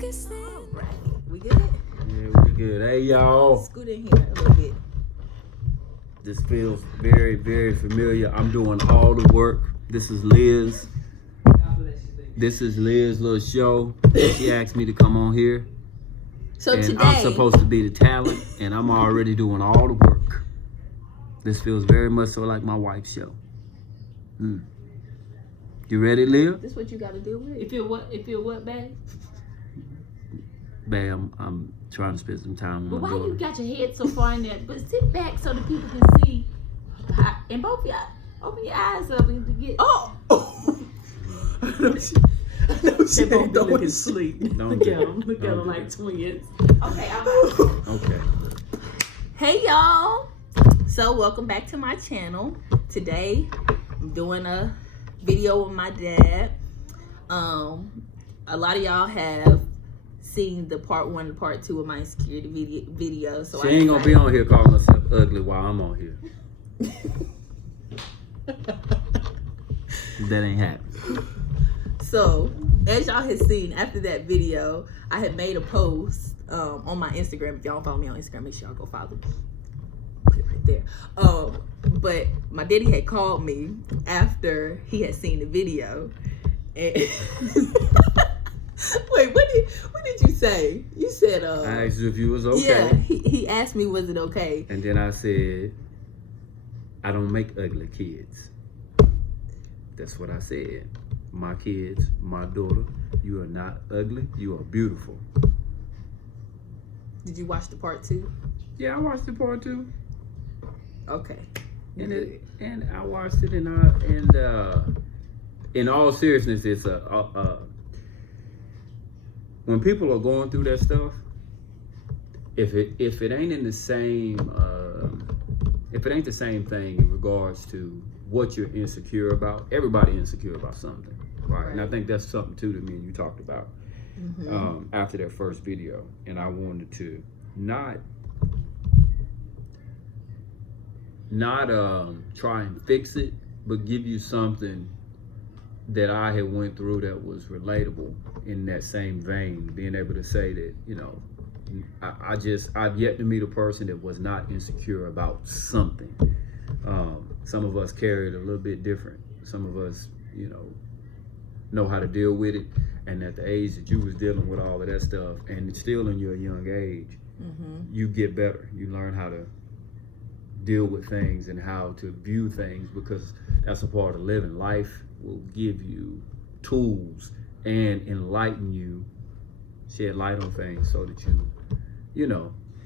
Right. We good? Yeah, we good. Hey, y'all. Scoot in here a little bit. This feels very, very familiar. I'm doing all the work. This is Liz. This is Liz's little show. She asked me to come on here. So and today, I'm supposed to be the talent, and I'm already doing all the work. This feels very much so like my wife's show. You ready, Leah? this what you got to deal with. If you're what, babe? Bam, I'm trying to spend some time with But my why daughter. you got your head so far in there? But sit back so the people can see. And both y'all, open your eyes up and get. Oh! I know she They both ain't be going looking to sleep. Don't Look do at it. them. Look at Don't them do like it. twins. Okay, I'm out. Okay. Hey, y'all. So, welcome back to my channel. Today, I'm doing a video with my dad. A lot of y'all have seen the part 1 and part 2 of my insecurity video. So She ain't gonna be on here calling herself ugly while I'm on here. That ain't happening. So, as y'all have seen after that video, I had made a post on my Instagram. If y'all don't follow me on Instagram, make sure y'all go follow me. Put it right there. But my daddy had called me after he had seen the video. And wait, what did you say? You said I asked you if you was okay. Yeah, he asked me was it okay? And then I said, I don't make ugly kids. That's what I said. My kids, my daughter, you are not ugly. You are beautiful. Did you watch the part 2? Yeah, I watched the part 2. Okay. And I watched it, and in all seriousness, it's when people are going through that stuff, if it ain't in the same if it ain't the same thing in regards to what you're insecure about, everybody insecure about something, right? And I think that's something too that me and you talked about after that first video, and I wanted to not try and fix it, but give you something that I had went through that was relatable in that same vein, being able to say that, you know, I've yet to meet a person that was not insecure about something. Some of us carry it a little bit different. Some of us, you know how to deal with it. And at the age that you was dealing with all of that stuff, and it's still in your young age, you get better. You learn how to deal with things and how to view things, because that's a part of living. Life will give you tools and enlighten you, shed light on things so that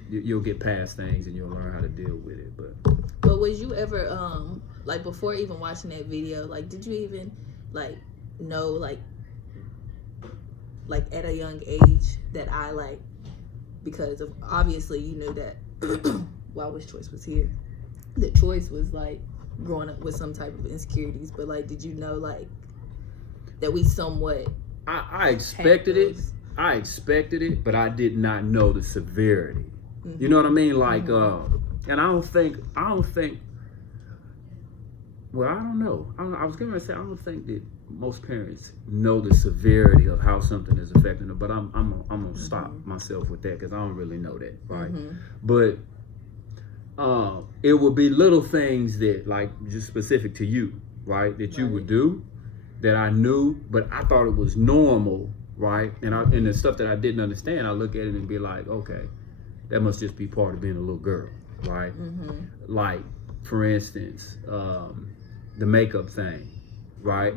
you'll get past things and you'll learn how to deal with it. But was you ever like before even watching that video, like did you even like know like at a young age that I like, because of obviously you knew that while which choice was here, the choice was like growing up with some type of insecurities, but like did you know like that we somewhat I expected it. I expected it, but I did not know the severity. You know what I mean? Like, and I don't think. Well, I don't know. I was gonna say I don't think that most parents know the severity of how something is affecting them. But I'm gonna stop myself with that because I don't really know that, right? But it would be little things that, like, just specific to you, right? That you would do that I knew, but I thought it was normal, right? And the stuff that I didn't understand, I look at it and be like, okay, that must just be part of being a little girl, right? Like, for instance, the makeup thing, right?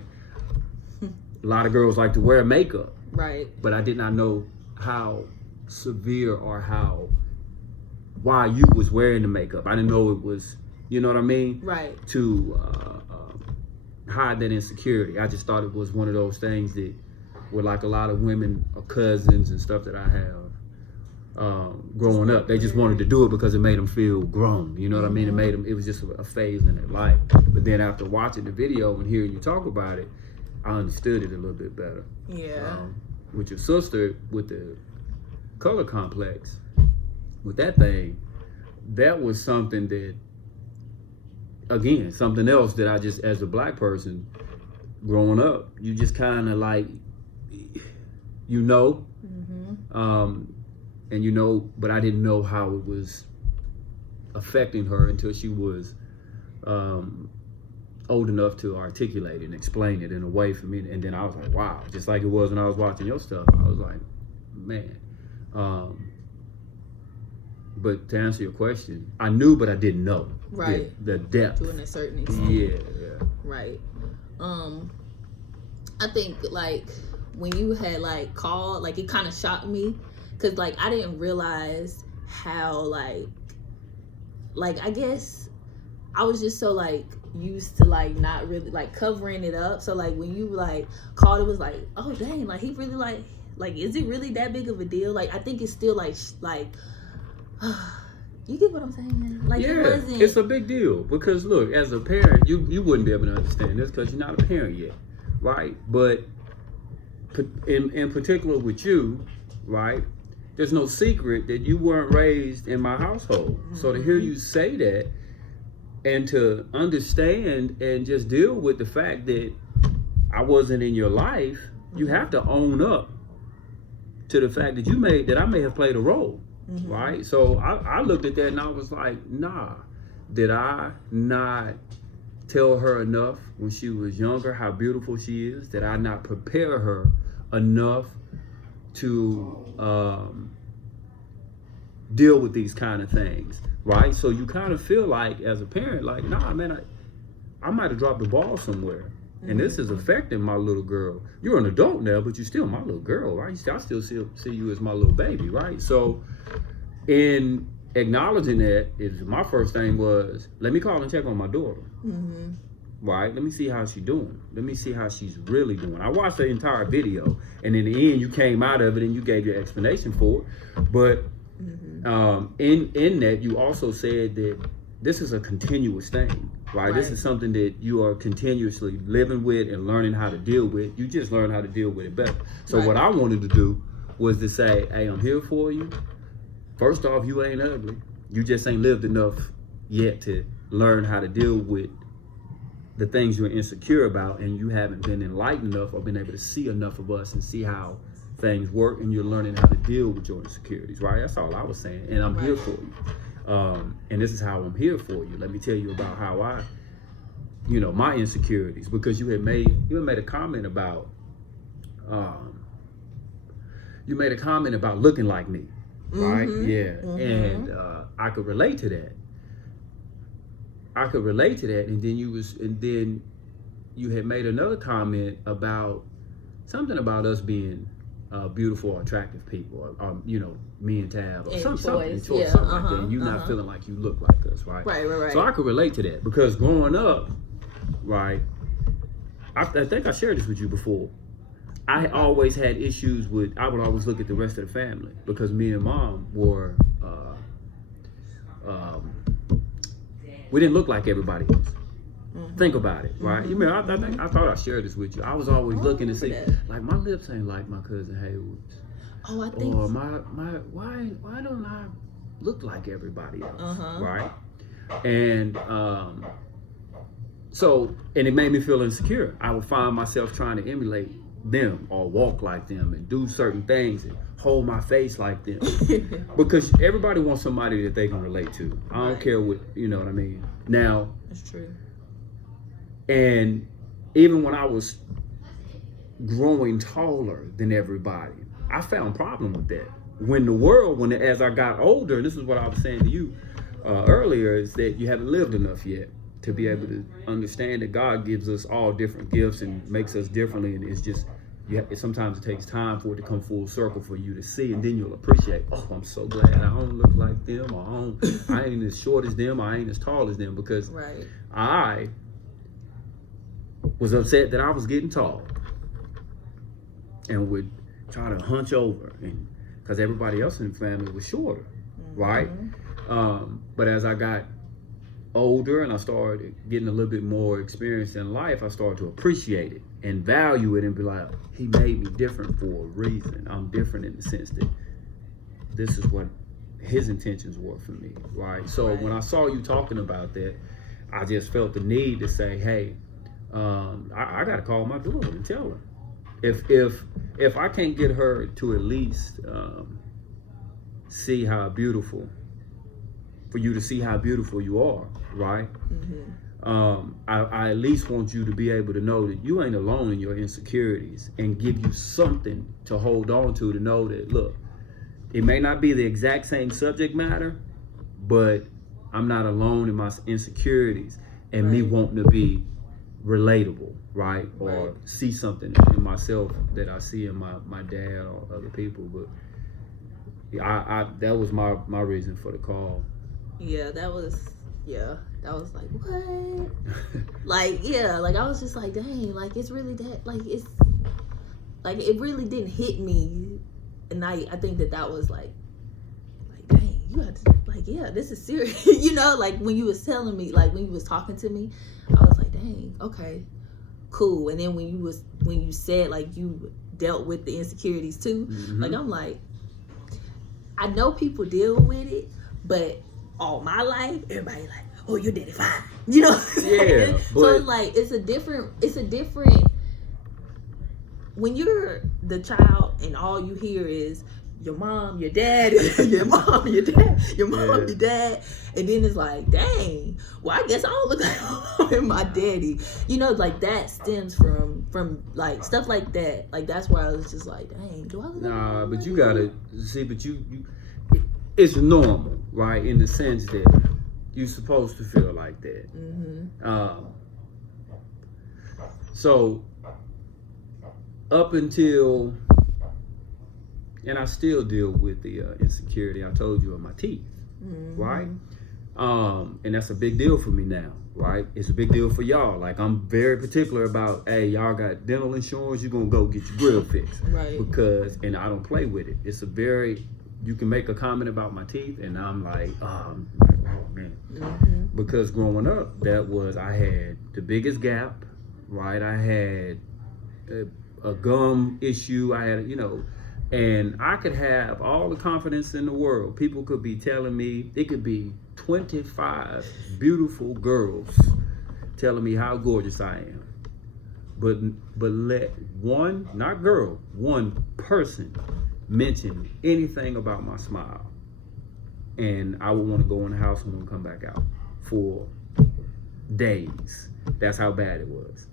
A lot of girls like to wear makeup, right? But I did not know how severe or why you was wearing the makeup. I didn't know it was, you know what I mean? Right. To hide that insecurity. I just thought it was one of those things that were like a lot of women or cousins and stuff that I have growing up. They just wanted to do it because it made them feel grown. You know what I mean? It was just a phase in their life. But then after watching the video and hearing you talk about it, I understood it a little bit better. Yeah. With your sister, with the color complex, with that thing, that was something that, again, something else that I just, as a black person growing up, you just kind of like, And you know, but I didn't know how it was affecting her until she was old enough to articulate it and explain it in a way for me. And then I was like, wow, just like it was when I was watching your stuff. I was like, man. But to answer your question, I knew, but I didn't know. Right. The depth. To a certain extent. Yeah. Right. I think like when you had like called, like it kind of shocked me, because like I didn't realize how like I guess I was just so like used to like not really like covering it up. So like when you like called, it was like, oh dang, like he really like is it really that big of a deal? Like I think it's still like you get what I'm saying, man? Like yeah, it wasn't. It's a big deal because look, as a parent, you wouldn't be able to understand this because you're not a parent yet, right? But in particular with you, right? There's no secret that you weren't raised in my household. Mm-hmm. So to hear you say that and to understand and just deal with the fact that I wasn't in your life, you have to own up to the fact that I may have played a role. Mm-hmm. Right? So I looked at that and I was like, nah, did I not tell her enough when she was younger how beautiful she is? Did I not prepare her enough to deal with these kind of things? Right? So you kind of feel like as a parent, like, nah, man, I might have dropped the ball somewhere. Mm-hmm. And this is affecting my little girl. You're an adult now, but you're still my little girl, right? I still see you as my little baby, right? So in acknowledging that, my first thing was, let me call and check on my daughter. Mm-hmm. Right? Let me see how she's doing. Let me see how she's really doing. I watched the entire video, and in the end, you came out of it and you gave your explanation for it. But in that, you also said that this is a continuous thing, right? This is something that you are continuously living with and learning how to deal with. You just learn how to deal with it better. So what I wanted to do was to say, hey, I'm here for you. First off, you ain't ugly. You just ain't lived enough yet to learn how to deal with the things you're insecure about, and you haven't been enlightened enough or been able to see enough of us and see how things work, and you're learning how to deal with your insecurities, right? That's all I was saying, and I'm here for you. And this is how I'm here for you. Let me tell you about how my insecurities, because you had made a comment about looking like me, right? Mm-hmm. Yeah. Mm-hmm. And I could relate to that. And then you had made another comment about something about us being beautiful or attractive people, or me and Tab, or something like that, and you not feeling like you look like us, right? Right. So I could relate to that because growing up, right, I think I shared this with you before. I always had issues with, I would always look at the rest of the family because me and Mom were, we didn't look like everybody else. Mm-hmm. Think about it, right? Mm-hmm. You remember, I thought I shared this with you. I was always looking to see, like, my lips ain't like my cousin Haywood's. Oh, I think. Or why don't I look like everybody else, right? And and it made me feel insecure. I would find myself trying to emulate them or walk like them and do certain things and hold my face like them because everybody wants somebody that they can relate to. I don't care what, you know what I mean? Now, that's true. And even when I was growing taller than everybody, I found a problem with that. As I got older, and this is what I was saying to you earlier, is that you haven't lived enough yet to be able to understand that God gives us all different gifts and makes us differently, and it's just, sometimes it takes time for it to come full circle for you to see, and then you'll appreciate, oh, I'm so glad I don't look like them, or I ain't as short as them, or I ain't as tall as them, because I was upset that I was getting tall and would try to hunch over, and because everybody else in the family was shorter, right? But as I got older and I started getting a little bit more experience in life, I started to appreciate it and value it and be like, he made me different for a reason. I'm different in the sense that this is what his intentions were for me, right? So when I saw you talking about that, I just felt the need to say, hey, I got to call my daughter and tell her, if I can't get her to at least see how beautiful, for you to see how beautiful you are, right? I at least want you to be able to know that you ain't alone in your insecurities, and give you something to hold on to know that, look, it may not be the exact same subject matter, but I'm not alone in my insecurities, and me wanting to be relatable, right? Or see something in myself that I see in my dad or other people. But I that was my reason for the call. Yeah, that was like, what? Like, yeah, like I was just like, dang, like it's really that, like it's like it really didn't hit me. And I think that was like dang, you had to, like, yeah, this is serious. You know, like when you was telling me, like when you was talking to me, I was like, dang, okay, cool. And then when you said like you dealt with the insecurities too, like I'm like, I know people deal with it, but all my life, everybody like, oh, your daddy fine. You know what I'm saying? Yeah. So it's like it's a different when you're the child and all you hear is your mom, your dad, your mom, your dad, your mom, your dad, and then it's like, dang, well, I guess I don't look like my mom and my daddy. You know, like that stems from like stuff like that. Like that's why I was just like, dang, do I look like my mom? But you gotta see, but you it's normal, right? In the sense that you're supposed to feel like that. So up until, and I still deal with the insecurity I told you of my teeth, right? And that's a big deal for me now, right? It's a big deal for y'all. Like, I'm very particular about, hey, y'all got dental insurance, you're gonna go get your grill fixed, right? Because, and I don't play with it. It's a very, you can make a comment about my teeth, and I'm like, oh man, because growing up, I had the biggest gap, right? I had a gum issue. I had, and I could have all the confidence in the world. People could be telling me, it could be 25 beautiful girls telling me how gorgeous I am. But let one, not girl, one person mention anything about my smile, and I would want to go in the house and want to come back out for days. That's how bad it was,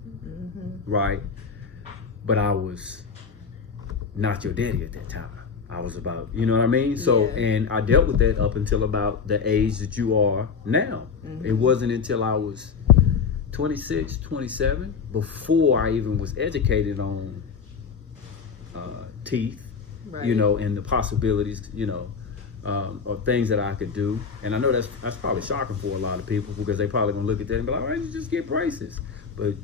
right? But I was not your daddy at that time. I was about, you know what I mean? So, and I dealt with that up until about the age that you are now. It wasn't until I was 26, 27, before I even was educated on teeth, right, and the possibilities, of things that I could do. And I know that's probably shocking for a lot of people, because they probably gonna look at that and be like, all right, you just get braces. But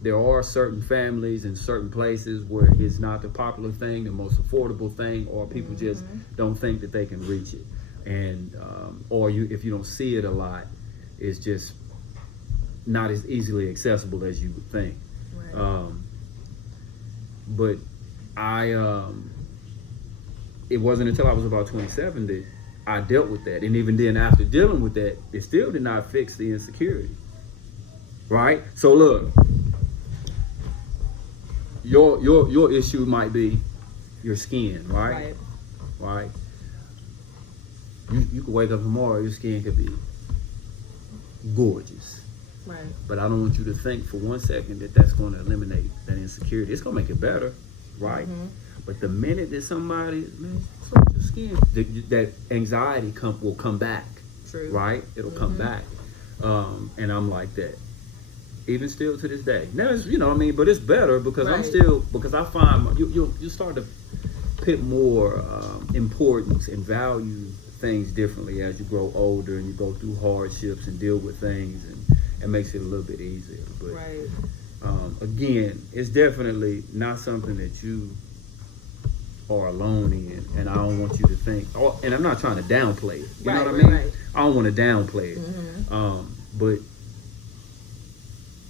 there are certain families and certain places where it's not the popular thing, the most affordable thing, or people just don't think that they can reach it. And or if you don't see it a lot, it's just not as easily accessible as you would think. Right. But it wasn't until I was about 27 that I dealt with that. And even then, after dealing with that, it still did not fix the insecurity. Right? So look, your issue might be your skin, right? Right. You could wake up tomorrow, your skin could be gorgeous. Right. But I don't want you to think for 1 second that that's going to eliminate that insecurity. It's going to make it better, right? But the minute that somebody, man, look at your skin, that anxiety will come back. True. Right? It'll come back. And I'm like that. Even still to this day. Now, it's, but it's better because because I find you start to put more importance and value things differently as you grow older and you go through hardships and deal with things, and it makes it a little bit easier. But again, it's definitely not something that you are alone in, and I don't want you to think, and I'm not trying to downplay it. You know what I mean? Right. I don't want to downplay it. But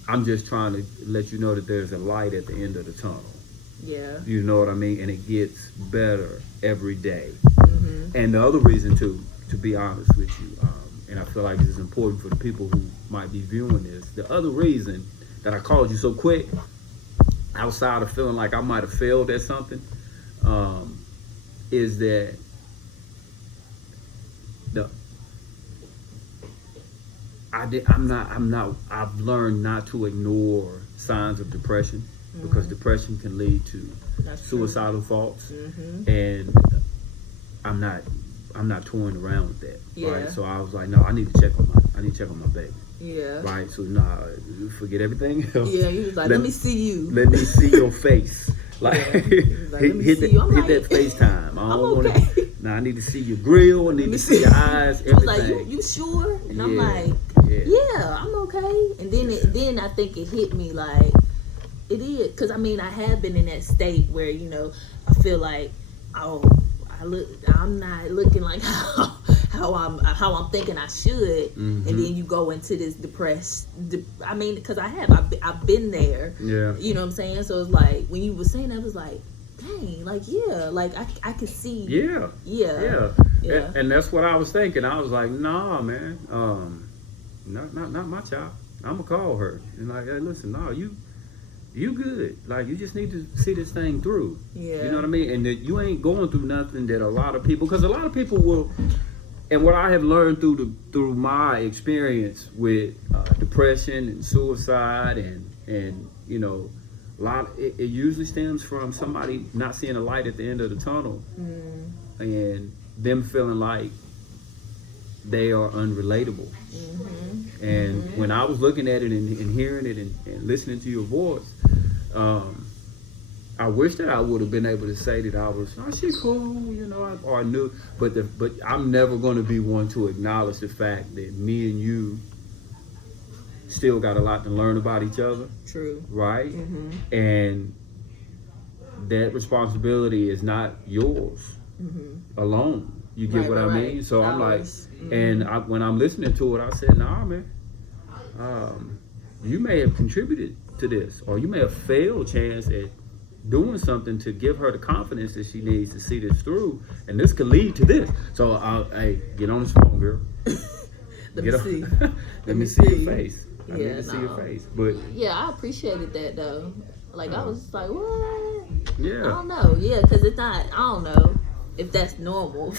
I'm just trying to let you know that there's a light at the end of the tunnel. Yeah. You know what I mean? And it gets better every day. And the other reason, to be honest with you, and I feel like this is important for the people who might be viewing this, the other reason that I called you so quick, outside of feeling like I might have failed at something, is that I've learned not to ignore signs of depression, because depression can lead to suicidal thoughts, and I'm not toying around with that. Right? So I was like, no, I need to check on my baby. Yeah. Right. So forget everything else. Yeah. He was like, let me see you. Let me see your face. Like, like hit that FaceTime. I don't want to. Now I need to see your grill. I need to see your eyes. Everything. Like, you sure? And I'm like, yeah, I'm okay. And then I think it hit me like it is, because I mean I have been in that state where I feel like, I'm not looking like how I'm thinking I should, and then you go into this I mean, because I've been there. Yeah. You know what I'm saying? So it's like when you were saying that, I was like, dang, like like I could see. Yeah. And that's what I was thinking. I was like, nah, man, not my child. I'm gonna call her and like, hey, listen, no, you good. Like, you just need to see this thing through. Yeah. You know what I mean? And that you ain't going through nothing that a lot of people, because a lot of people will, and what I have learned through my experience with depression and suicide and a lot, it usually stems from somebody not seeing a light at the end of the tunnel, and them feeling like they are unrelatable. And when I was looking at it and hearing it and listening to your voice, I wish that I would have been able to say that I was, oh, she cool, or I knew, but I'm never going to be one to acknowledge the fact that me and you still got a lot to learn about each other. True. Right? And that responsibility is not yours alone. You get what I mean? So I'm like, and when I'm listening to it, I said, nah, man, you may have contributed to this, or you may have failed chance at doing something to give her the confidence that she needs to see this through, and this could lead to this. So, hey, get on the phone, girl. Let me see your face. I need to see your face. But yeah, I appreciated that though. Like, I was just like, what? Yeah. I don't know. Yeah, because it's not. I don't know if that's normal.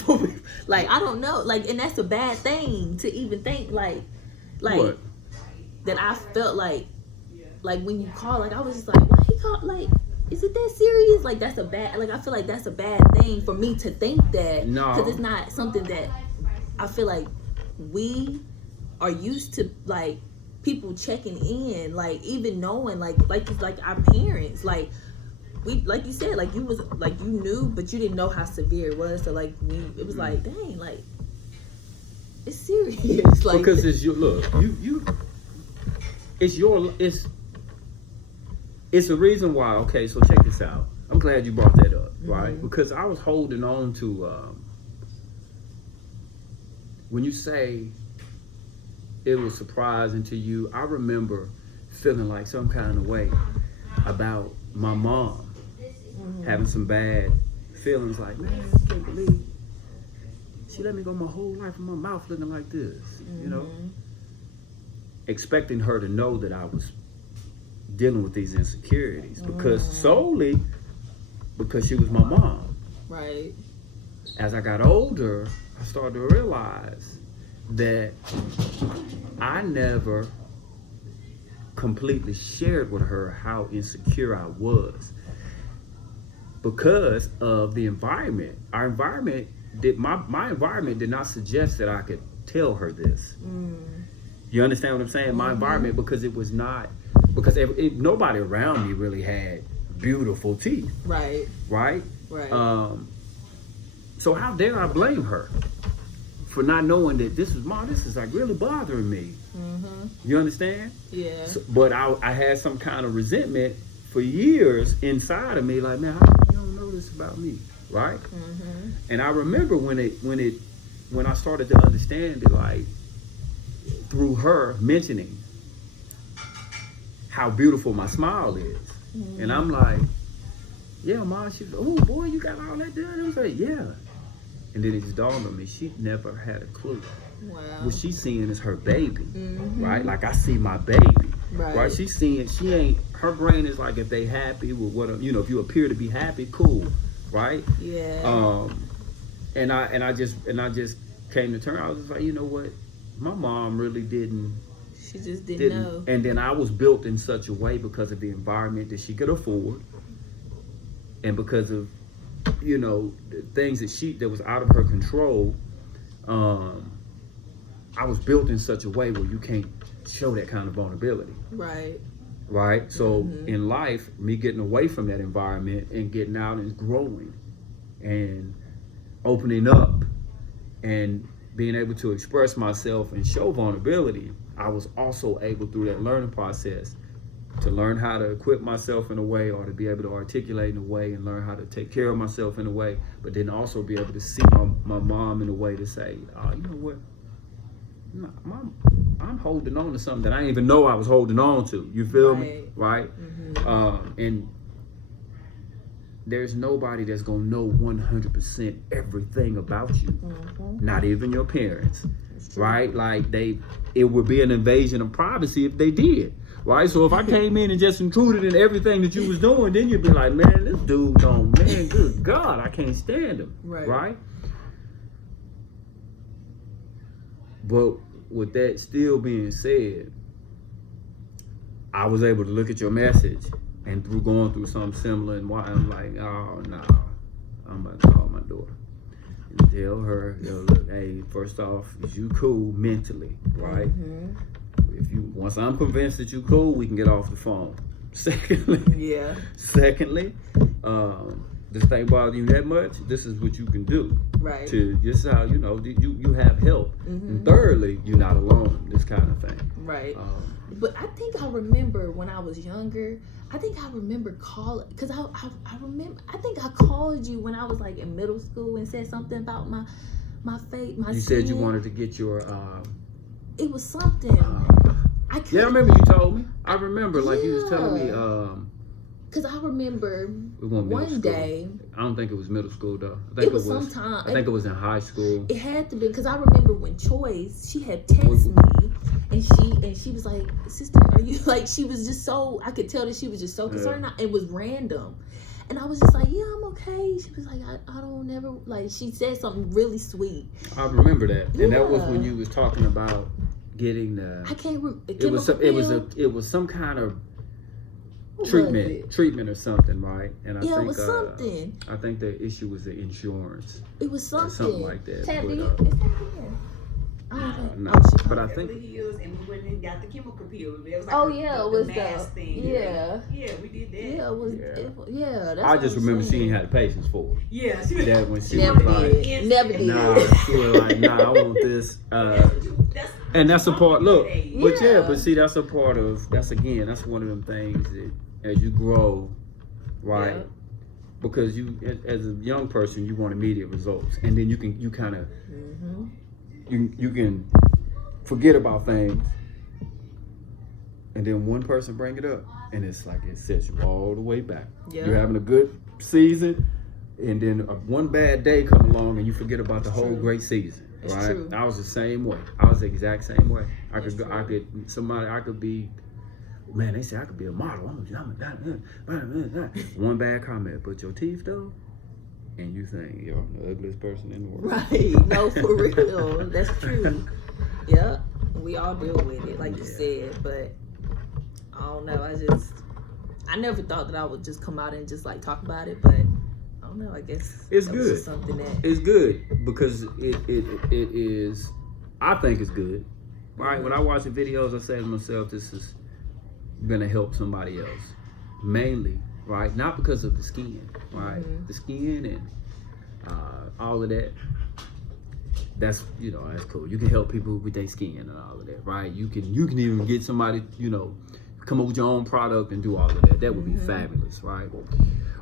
Like, I don't know. Like, and that's a bad thing to even think. Like what? That I felt like when you call, like I was just like, why he called? Like, is it that serious? Like, that's a bad. Like, I feel like that's a bad thing for me to think that. No. Because it's not something that I feel like we are used to, like, people checking in, like, even knowing, like our parents, like, we, like you said, like, you was, like, you knew, but you didn't know how severe it was. So, like, it was like, dang, like, it's serious. Like, because it's your, look, it's the reason why. Okay, so check this out. I'm glad you brought that up, right? Because I was holding on to, when you say it was surprising to you, I remember feeling like some kind of way about my mom having some bad feelings, like, man, I can't believe she let me go my whole life with my mouth looking like this, expecting her to know that I was dealing with these insecurities, solely because she was my mom. Right. As I got older, I started to realize that I never completely shared with her how insecure I was because of the environment. Our environment my environment did not suggest that I could tell her this. You understand what I'm saying? My environment, because it was not, because nobody around me really had beautiful teeth. Right. Right? Right. So how dare I blame her for not knowing that this is like really bothering me. You understand? Yeah. So, but I had some kind of resentment for years inside of me, like, man, how come you don't know this about me, right? And I remember when I started to understand it, like, through her mentioning how beautiful my smile is, and I'm like, yeah, Mom, she's, oh boy, you got all that done. I was like, yeah. And then it just dawned on me, she never had a clue. Wow. What she's seeing is her baby, right? Like, I see my baby. right? She's seeing, she ain't, her brain is like, if they happy with what, you know, if you appear to be happy, cool, right? Yeah. And I just came to terms. I was just like, you know what, my mom really didn't. She just didn't know. And then I was built in such a way because of the environment that she could afford, and because of, you know, the things that was out of her control. I was built in such a way where you can't show that kind of vulnerability. Right. So in life, me getting away from that environment and getting out and growing and opening up and being able to express myself and show vulnerability, I was also able through that learning process to learn how to equip myself in a way, or to be able to articulate in a way and learn how to take care of myself in a way, but then also be able to see my mom in a way to say, you know what, Mom, I'm holding on to something that I didn't even know I was holding on to. You feel me? Right? And there's nobody that's gonna know 100% everything about you. Not even your parents. Right? Like it would be an invasion of privacy if they did. Right? So if I came in and just intruded in everything that you was doing, then you'd be like, man, this dude don't, man, good God, I can't stand him. Right? But with that still being said, I was able to look at your message, and through going through something similar, and why I'm like, oh no, I'm about to call my daughter and tell her, yo, look, hey, first off, is you cool mentally, right? Once I'm convinced that you cool, we can get off the phone. Secondly, this thing bother you that much, this is what you can do. To just how, you know, you have help. And thirdly, you're not alone, this kind of thing. But I think I remember when I was younger, I remember calling, because I remember, I think I called you when I was like in middle school and said something about my face, my You skin. said you wanted to get your it was something. I remember you told me. I remember, like, you was telling me, because I remember one day. I don't think it was middle school though. I think it was sometime. I think it was in high school. It had to be, because I remember when Choice, she had texted me, and she was like, "Sister, are you," like, she was just so, I could tell that she was just so concerned. It was random, and I was just like, "Yeah, I'm okay." She was like, "I don't never," like, she said something really sweet. I remember that, and that was when you was talking about getting the. I can't remember. It was some kind of treatment or something, right? And I think it was something. I think the issue was the insurance. It was something like that. No, but I think. And we went and got the chemical peel. It was like it was the mask thing. Yeah, we did that. Yeah, it was. That's I just remember she ain't had the patience for it. Yeah, she was. That when she never was did. Like, Never did. Nah, she was like, nah, I want this. And that's a part. Look, but see, that's a part of. That's one of them things that as you grow, right? Yeah. Because you, as a young person, you want immediate results, and then you kind of. You can forget about things, and then one person bring it up, and it's like it sets you all the way back. You're having a good season, and then one bad day come along, and you forget about the whole great season. It's right? True. I was the same way. I was the exact same way. I could be. Man, they say I could be a model. One bad comment, but your teeth though. And you think you're the ugliest person in the world. Right. No, for real. That's true. Yeah. We all deal with it, like you said. But I don't know. I never thought that I would just come out and just like talk about it. But I don't know. I guess it's good. Something that it's good because it is. I think it's good. Right. When I watch the videos, I say to myself, this is gonna help somebody else. Mainly. Right, not because of the skin, right? The skin and all of that. That's that's cool. You can help people with their skin and all of that, right? You can even get somebody, come up with your own product and do all of that. That would be fabulous, right?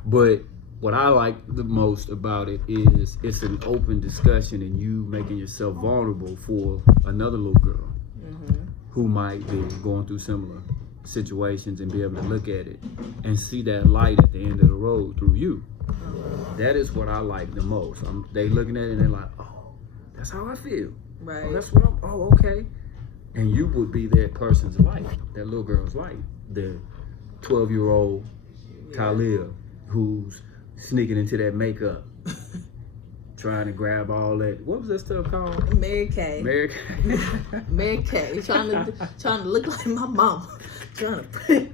But what I like the most about it is it's an open discussion and you making yourself vulnerable for another little girl who might be going through similar situations and be able to look at it and see that light at the end of the road through you. That is what I like the most. They looking at it and they're like, oh, that's how I feel. Right. Oh, that's what okay. And you would be that person's life, that little girl's life, the 12-year-old Ty-LeahBH who's sneaking into that makeup, trying to grab all that. What was that stuff called? Mary Kay. Mary Kay. Mary Kay. Trying to look like my mama. Trying to look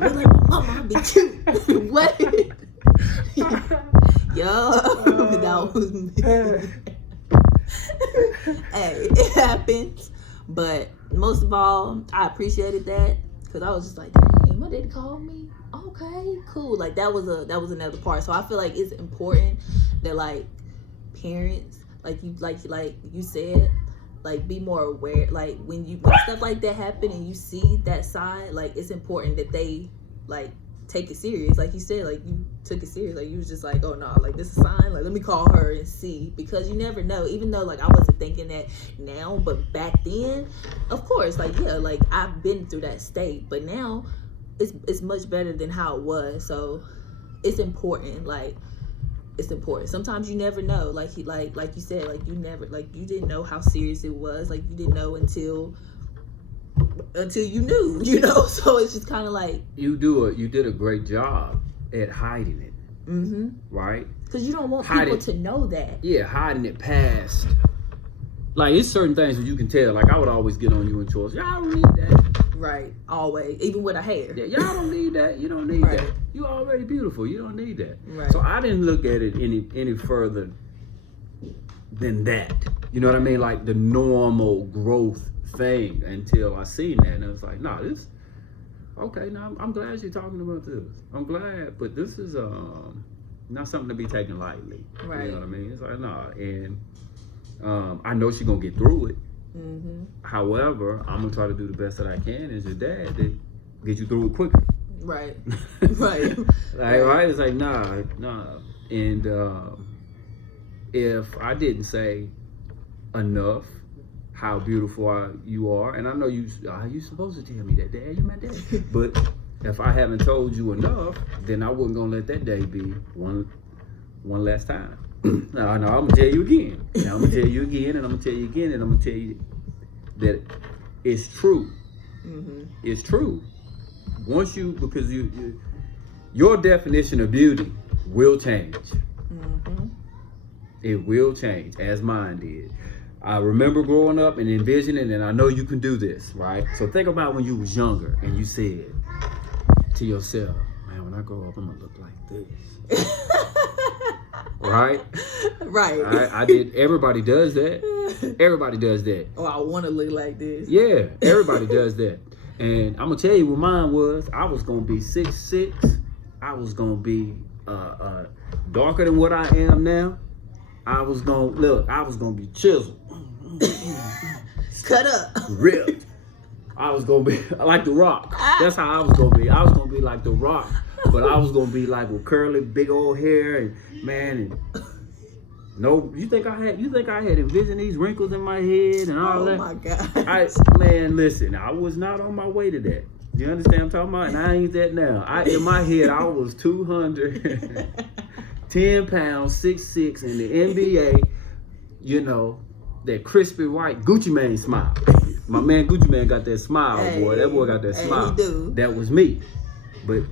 like my mama. I'll be cute. What? Yo, that was me. Hey, it happens. But most of all, I appreciated that because I was just like, dang, my daddy called me. Okay, cool. Like that was another part. So I feel like it's important that like parents, like you said, like be more aware. Like when stuff like that happen and you see that side, like it's important that they like take it serious. Like you said, like you took it serious. Like you was just like, oh no, like this is a sign. Like let me call her and see, because you never know. Even though like I wasn't thinking that now, but back then, of course, like yeah, like I've been through that state, but now it's much better than how it was. So it's important. Like it's important. Sometimes you never know. Like you said, like you never, like you didn't know how serious it was. Like you didn't know until you knew, you know. So it's just kind of like you did a great job at hiding it. Mm-hmm. Right? Because you don't want people to know that. Yeah, hiding it past. Like it's certain things that you can tell. Like I would always get on you in chores. Y'all don't need that. Right. Always. Even with a hair. Yeah, y'all don't need that. You don't need that. You already beautiful. You don't need that. Right. So I didn't look at it any further than that. You know what I mean? Like the normal growth thing until I seen that, and I was like, nah, this okay. Now I'm glad you're talking about this. I'm glad, but this is not something to be taken lightly. Right. You know what I mean? It's like nah, and I know she's gonna get through it. Mm-hmm. However, I'm gonna try to do the best that I can as your dad to get you through it quicker. Right. Right. Right. It's like nah, and if I didn't say enough how beautiful you are, and I know you supposed to tell me that, Dad, you my dad. But if I haven't told you enough, then I wasn't gonna let that day be one last time. No, I'm gonna tell you again. Now I'm gonna tell you again, and I'm gonna tell you again, and I'm gonna tell you that it's true. Mm-hmm. It's true. Once because your definition of beauty will change. Mm-hmm. It will change, as mine did. I remember growing up and envisioning, and I know you can do this, right? So think about when you was younger and you said to yourself, man, when I grow up, I'm gonna look like this. Right? Right. I did. Everybody does that. Everybody does that. Oh, I want to look like this. Yeah, everybody does that. And I'm gonna tell you what mine was. I was gonna be 6'6". I was gonna be darker than what I am now. I was gonna be chiseled. Cut up. Ripped. I was gonna be like The Rock. That's how I was gonna be. I was gonna be like The Rock, but I was gonna be like with curly, big old hair, and man, and no. You think I had envisioned these wrinkles in my head and all that? Oh my God. Man, listen, I was not on my way to that. You understand what I'm talking about? And I ain't that now. In my head, I was 210 pounds, 6'6", in the NBA. You know, that crispy white Gucci Mane smile. My man Gucci Mane got that smile, boy. That boy got that smile. He do. That was me. But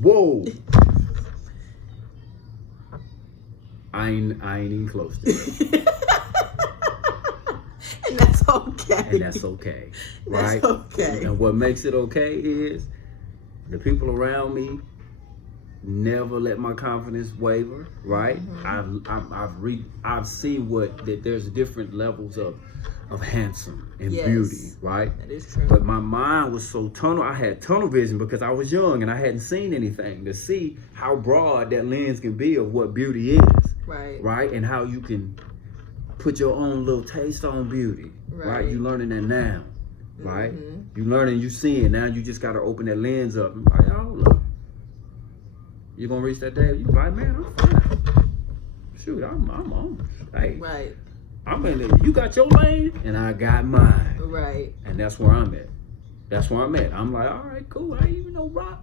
whoa. I ain't even close to it. And that's okay. And that's okay. Right? That's okay. And what makes it okay is the people around me never let my confidence waver, right? Mm-hmm. I've seen that there's different levels of handsome and beauty, right? That is true. But my mind was so I had tunnel vision because I was young and I hadn't seen anything to see how broad that lens can be of what beauty is. Right? And how you can put your own little taste on beauty. Right? You learning that now. Right? Mm-hmm. You learning, you seeing. Now you just gotta open that lens up and like, oh look. You're gonna reach that day, you like, man, I'm fine. Shoot, I'm on. Hey, right. I'm in there. You got your lane, and I got mine. Right. And that's where I'm at. I'm like, all right, cool. I ain't even know Rock.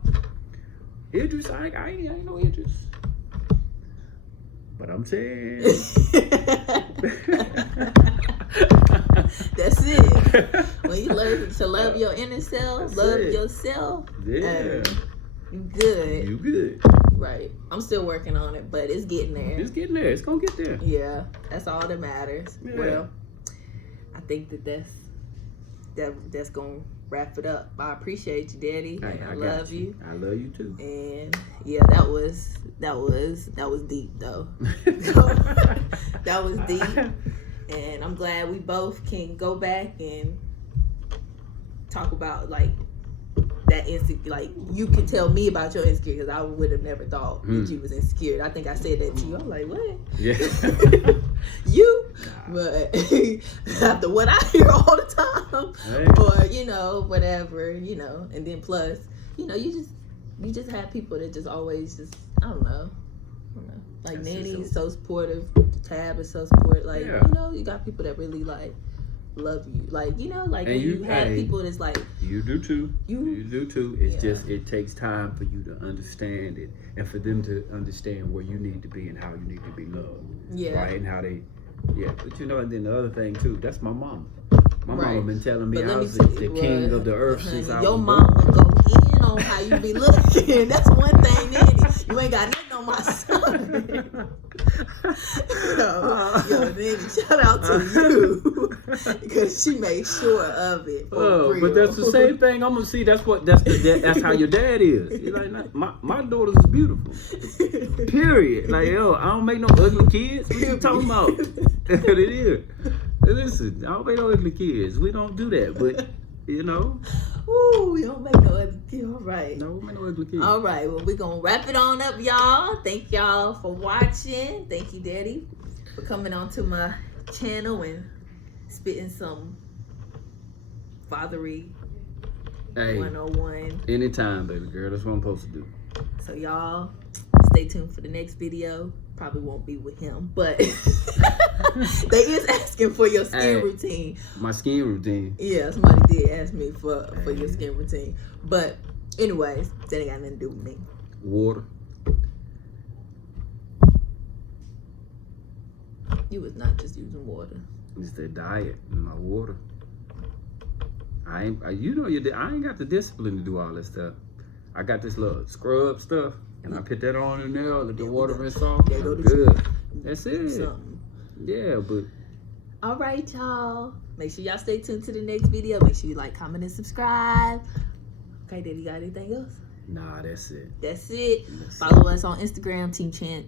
Idris, I ain't no Idris. But I'm saying. That's it. When you learn to love your inner self, That's love it. yourself, Yeah. you good. You good. Right. I'm still working on it, but it's getting there. It's getting there. It's gonna get there. Yeah, that's all that matters. Yeah. Well, I think that's gonna wrap it up. I appreciate you, Daddy. Hey, I got love you. I love you too. And yeah, that was deep though. That was deep. And I'm glad we both can go back and talk about like that insecure. Like you can tell me about your insecurity, because I would have never thought that you was insecure. I think I said that to you. I'm like, what? Yeah. You? But after what I hear all the time, Hey. or whatever, and then plus, you just have people that just always just I don't know. Like That's Nanny's so- so supportive, Tab is so supportive. Like Yeah. you got people that really like love you. Like like And when you- you have hey. people that's like You do too. You- You do too. It's Yeah. just it takes time for you to understand it, and for them to understand where you need to be and how you need to be loved. yeah. Right, and how they. Yeah, but and then the other thing too. That's my mama. My Right. mama been telling me But I let me was tell the you, king well, of the earth honey, since I your was mom born. will go in on how you be looking. That's one thing, Nanny. You ain't got nothing on my son. Nanny, shout out to you because she made sure of it. For real. But that's the same thing. I'm gonna see. That's how your dad is. He's like, "Nah, my daughter's is beautiful. Period. Like, yo, I don't make no ugly kids. What you talking about? It is. Listen, I don't make no ugly kids. We don't do that. But Ooh, you don't make no other kid. All right. no, we make no ugly kids. All right. Well, we're going to wrap it on up, y'all. Thank y'all for watching. Thank you, Daddy, for coming onto my channel and spitting some fathery Hey, 101. anytime, baby girl. That's what I'm supposed to do. So, y'all, stay tuned for the next video. Probably won't be with him, but they is asking for your skin Hey. routine. My skin routine. Yeah, somebody did ask me for your skin routine. But anyways, that ain't got nothing to do with me. Water. You was not just using water. It's the diet and my water. I ain't got the discipline to do all this stuff. I got this little scrub stuff, and I put that on in there, let the water rinse off. There go I'm the good. That's it. Something. Yeah, but All right, y'all. Make sure y'all stay tuned to the next video. Make sure you like, comment, and subscribe. Okay, Daddy, you got anything else? nah, that's it. That's it. Follow us on Instagram, Team Chance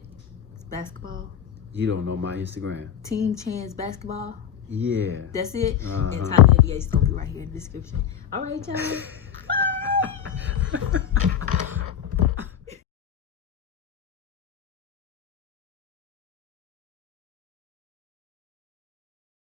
Basketball. You don't know my Instagram. Team Chance Basketball. Yeah. That's it. And Uh-huh. Ty-LeahBH is going to be right here in the description. All right, y'all. Bye.